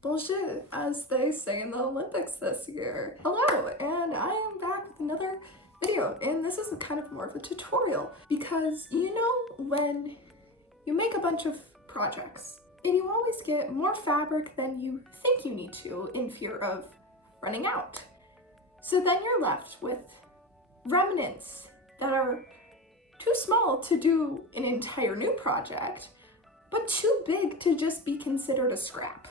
Bonjour, as they say in the Olympics this year. Hello, and I am back with another video, and this is kind of more of a tutorial because you know when you make a bunch of projects and you always get more fabric than you think you need to in fear of running out. So then you're left with remnants that are too small to do an entire new project, but too big to just be considered a scrap.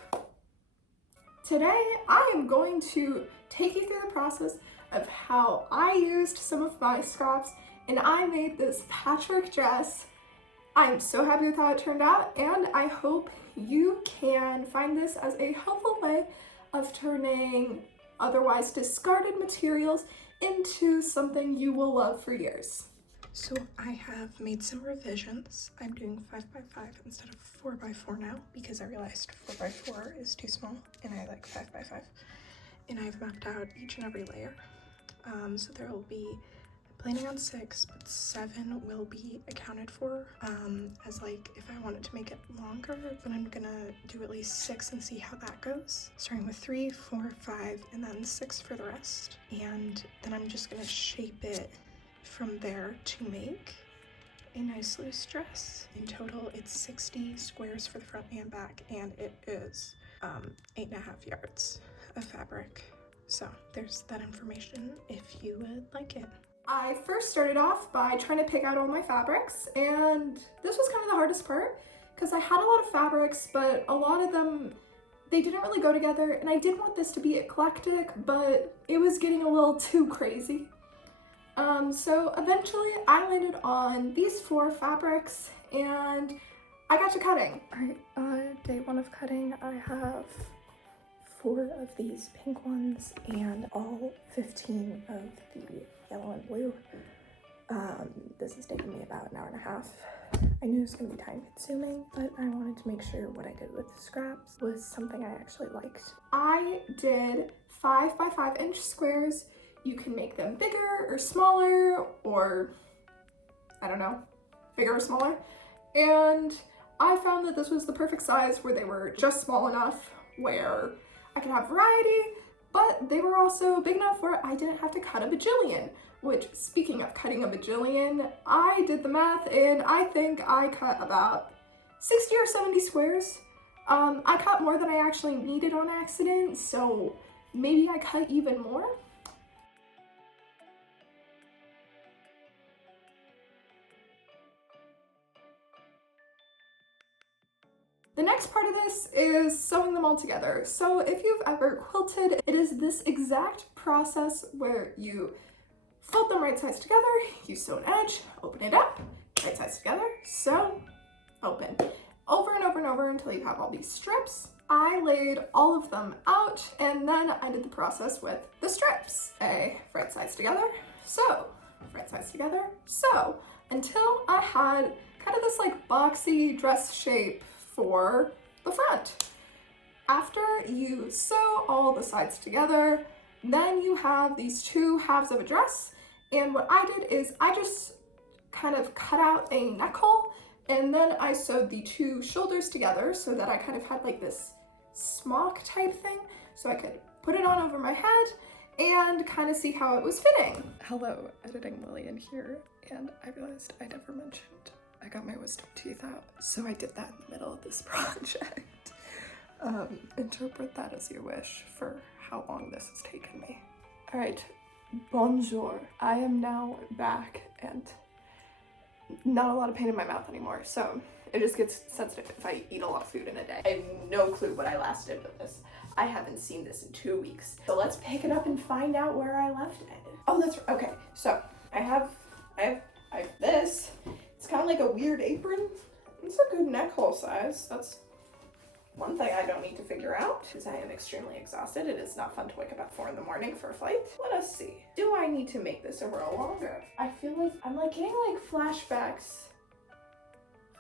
Today, I am going to take you through the process of how I used some of my scraps and I made this patchwork dress. I am so happy with how it turned out, and I hope you can find this as a helpful way of turning otherwise discarded materials into something you will love for years. So I have made some revisions. I'm doing 5x5 instead of 4x4 now because I realized 4x4 is too small and I like 5x5. And I've mapped out each and every layer. So there will be, I'm planning on 6, but 7 will be accounted for as like if I wanted to make it longer, then I'm gonna do at least 6 and see how that goes. Starting with 3, 4, 5, and then 6 for the rest. And then I'm just gonna shape it from there to make a nice loose dress. In total, it's 60 squares for the front and back, and it is 8.5 yards of fabric. So there's that information if you would like it. I first started off by trying to pick out all my fabrics, and this was kind of the hardest part because I had a lot of fabrics, but a lot of them, they didn't really go together, and I did want this to be eclectic, but it was getting a little too crazy. So eventually I landed on these 4 fabrics and I got to cutting. Alright, day 1 of cutting, I have 4 of these pink ones and all 15 of the yellow and blue. This has taken me about an hour and a half. I knew it was going to be time consuming, but I wanted to make sure what I did with the scraps was something I actually liked. I did 5x5 inch squares. You can make them bigger or smaller, or I don't know, bigger or smaller. And I found that this was the perfect size where they were just small enough where I could have variety, but they were also big enough where I didn't have to cut a bajillion, which, speaking of cutting a bajillion, I did the math and I think I cut about 60 or 70 squares. I cut more than I actually needed on accident, so maybe I cut even more. The next part of this is sewing them all together. So if you've ever quilted, it is this exact process where you fold them right sides together, you sew an edge, open it up, right sides together, sew, open. Over and over and over until you have all these strips. I laid all of them out and then I did the process with the strips. Right sides together, sew, right sides together, sew, until I had kind of this like boxy dress shape for the front. After you sew all the sides together, then you have these 2 halves of a dress. And what I did is I just kind of cut out a neck hole and then I sewed the 2 shoulders together so that I kind of had like this smock type thing so I could put it on over my head and kind of see how it was fitting. Hello, editing Lillian here, and I realized I never mentioned I got my wisdom teeth out, so I did that in the middle of this project. Interpret that as you wish for how long this has taken me. All right, bonjour. I am now back and not a lot of pain in my mouth anymore, so it just gets sensitive if I eat a lot of food in a day. I have no clue what I last did with this. I haven't seen this in 2 weeks. So let's pick it up and find out where I left it. Oh, that's right. Okay, so I have this. It's kind of like a weird apron. It's a good neck hole size. That's one thing I don't need to figure out because I am extremely exhausted. It is not fun to wake up at 4 in the morning for a flight. Let us see. Do I need to make this a row longer? I feel like I'm like getting like flashbacks,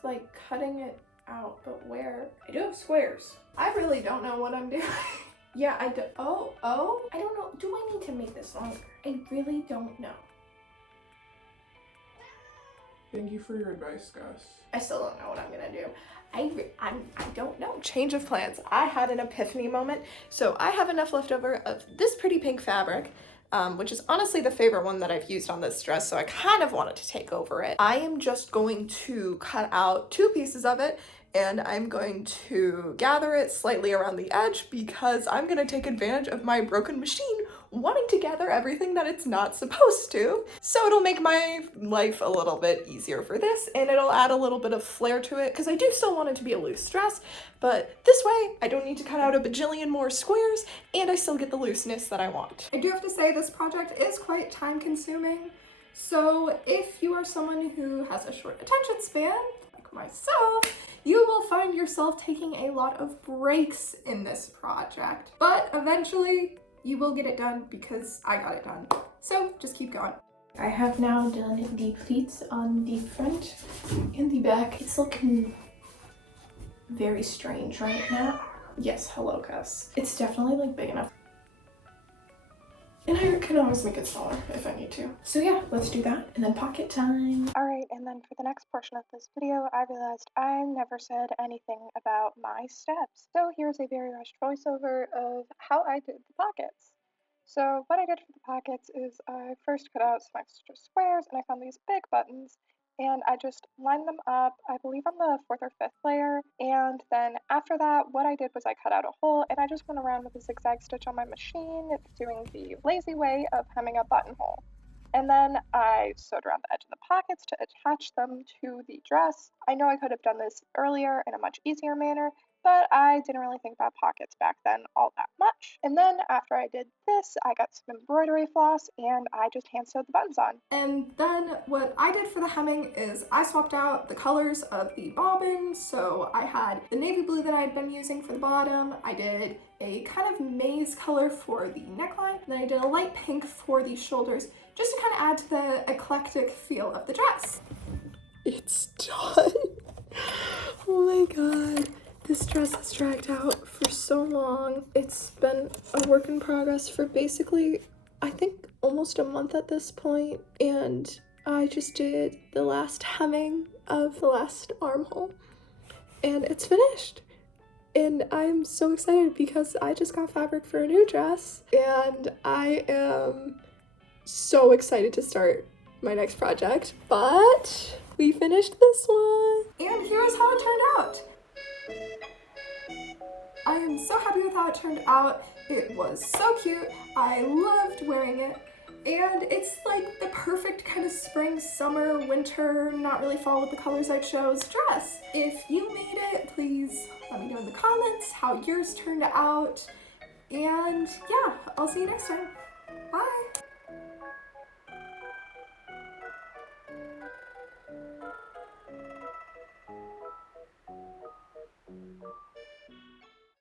like cutting it out, but where? I do have squares. I really don't know what I'm doing. Yeah, I do. Oh, I don't know. Do I need to make this longer? I really don't know. Thank you for your advice, Gus. I still don't know what I'm gonna do. I don't know. Change of plans. I had an epiphany moment. So I have enough left over of this pretty pink fabric, which is honestly the favorite one that I've used on this dress, so I kind of wanted to take over it. I am just going to cut out 2 pieces of it, and I'm going to gather it slightly around the edge because I'm gonna take advantage of my broken machine wanting to gather everything that it's not supposed to. So it'll make my life a little bit easier for this, and it'll add a little bit of flair to it because I do still want it to be a loose dress, but this way I don't need to cut out a bajillion more squares and I still get the looseness that I want. I do have to say this project is quite time consuming, so if you are someone who has a short attention span, like myself, you will find yourself taking a lot of breaks in this project, but eventually you will get it done because I got it done. So just keep going. I have now done the pleats on the front and the back. It's looking very strange right now. Yes, hello, Gus. It's definitely like big enough. And I can always make it smaller if I need to. So yeah, let's do that. And then pocket time. Alright, and then for the next portion of this video, I realized I never said anything about my steps. So here's a very rushed voiceover of how I did the pockets. So what I did for the pockets is I first cut out some extra squares and I found these big buttons and I just lined them up, I believe on the 4th or 5th layer, and then after that what I did was I cut out a hole and I just went around with a zigzag stitch on my machine doing the lazy way of hemming a buttonhole. And then I sewed around the edge of the pockets to attach them to the dress. I know I could have done this earlier in a much easier manner, but I didn't really think about pockets back then all that much. And then after I did this, I got some embroidery floss and I just hand sewed the buttons on. And then what I did for the hemming is I swapped out the colors of the bobbin. So I had the navy blue that I'd been using for the bottom. I did a kind of maize color for the neckline, and then I did a light pink for the shoulders, just to kind of add to the eclectic feel of the dress. It's done. Oh my god. This dress has dragged out for so long. It's been a work in progress for basically, I think, almost a month at this point, and I just did the last hemming of the last armhole, and it's finished. And I'm so excited because I just got fabric for a new dress, and I am so excited to start my next project, but we finished this one. And here's how it turned out. I am so happy with how it turned out. It was so cute. I loved wearing it. And it's like the perfect kind of spring, summer, winter, not really fall with the colors I chose dress. If you made it, please let me know in the comments how yours turned out. And yeah, I'll see you next time. Bye.